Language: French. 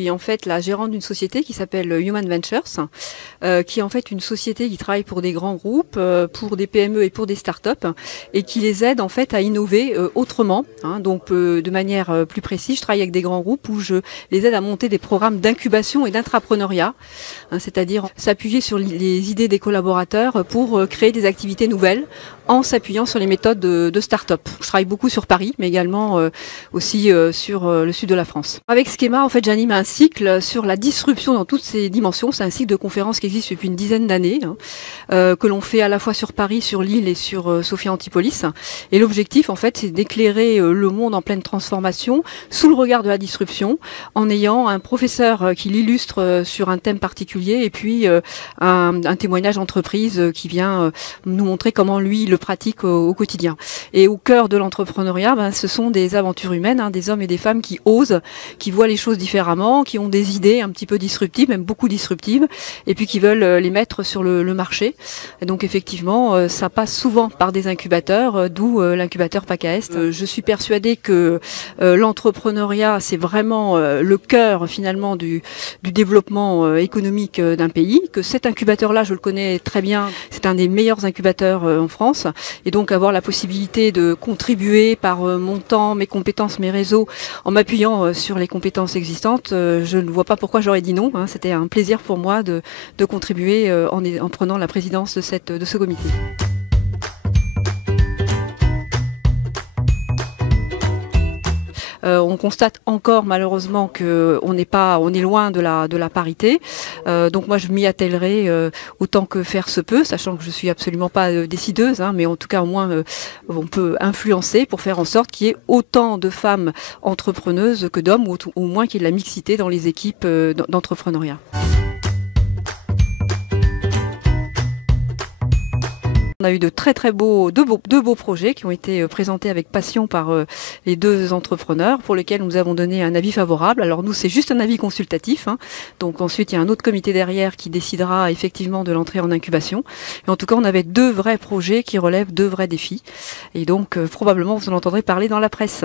suis en fait la gérante d'une société qui s'appelle Human Ventures, qui est en fait une société qui travaille pour des grands groupes, pour des PME et pour des startups, et qui les aide en fait à innover autrement. Donc de manière plus précise, je travaille avec des grands groupes où je les aide à monter des programmes d'incubation et d'intrapreneuriat, c'est-à-dire s'appuyer sur les idées des collaborateurs pour créer des activités nouvelles en s'appuyant sur les méthodes de start-up. Je travaille beaucoup sur Paris, mais également aussi sur le sud de la France. Avec Schema, en fait, j'anime un cycle sur la disruption dans toutes ses dimensions. C'est un cycle de conférences qui existe depuis une dizaine d'années, que l'on fait à la fois sur Paris, sur Lille et sur Sophia Antipolis. Et l'objectif, en fait, c'est d'éclairer le monde en pleine transformation sous le regard de la disruption, en ayant un professeur qui l'illustre sur un thème particulier et puis un témoignage d'entreprise qui vient nous montrer comment lui le pratique au quotidien. Et au cœur de l'entrepreneuriat, ce sont des aventures humaines, des hommes et des femmes qui osent, qui voient les choses différemment, qui ont des idées un petit peu disruptives, même beaucoup disruptives, et puis qui veulent les mettre sur le marché. Et donc effectivement, ça passe souvent par des incubateurs, d'où l'incubateur PACAEST. Je suis persuadée que l'entrepreneuriat, c'est vraiment le cœur finalement du développement économique d'un pays, que cet incubateur-là, je le connais très bien, c'est un des meilleurs incubateurs en France, et donc avoir la possibilité de contribuer par mon temps, mes compétences, mes réseaux, en m'appuyant sur les compétences existantes, je ne vois pas pourquoi j'aurais dit non. C'était un plaisir pour moi de contribuer en prenant la présidence de ce comité. On constate encore malheureusement qu'on est loin de la parité. Donc moi je m'y attellerai autant que faire se peut, sachant que je suis absolument pas décideuse, mais en tout cas au moins on peut influencer pour faire en sorte qu'il y ait autant de femmes entrepreneuses que d'hommes, ou au moins qu'il y ait de la mixité dans les équipes d'entrepreneuriat. On a eu de deux beaux projets qui ont été présentés avec passion par les deux entrepreneurs, pour lesquels nous avons donné un avis favorable. Alors nous, c'est juste un avis consultatif, donc ensuite il y a un autre comité derrière qui décidera effectivement de l'entrée en incubation. Et en tout cas, on avait deux vrais projets qui relèvent deux vrais défis. Et donc probablement vous en entendrez parler dans la presse.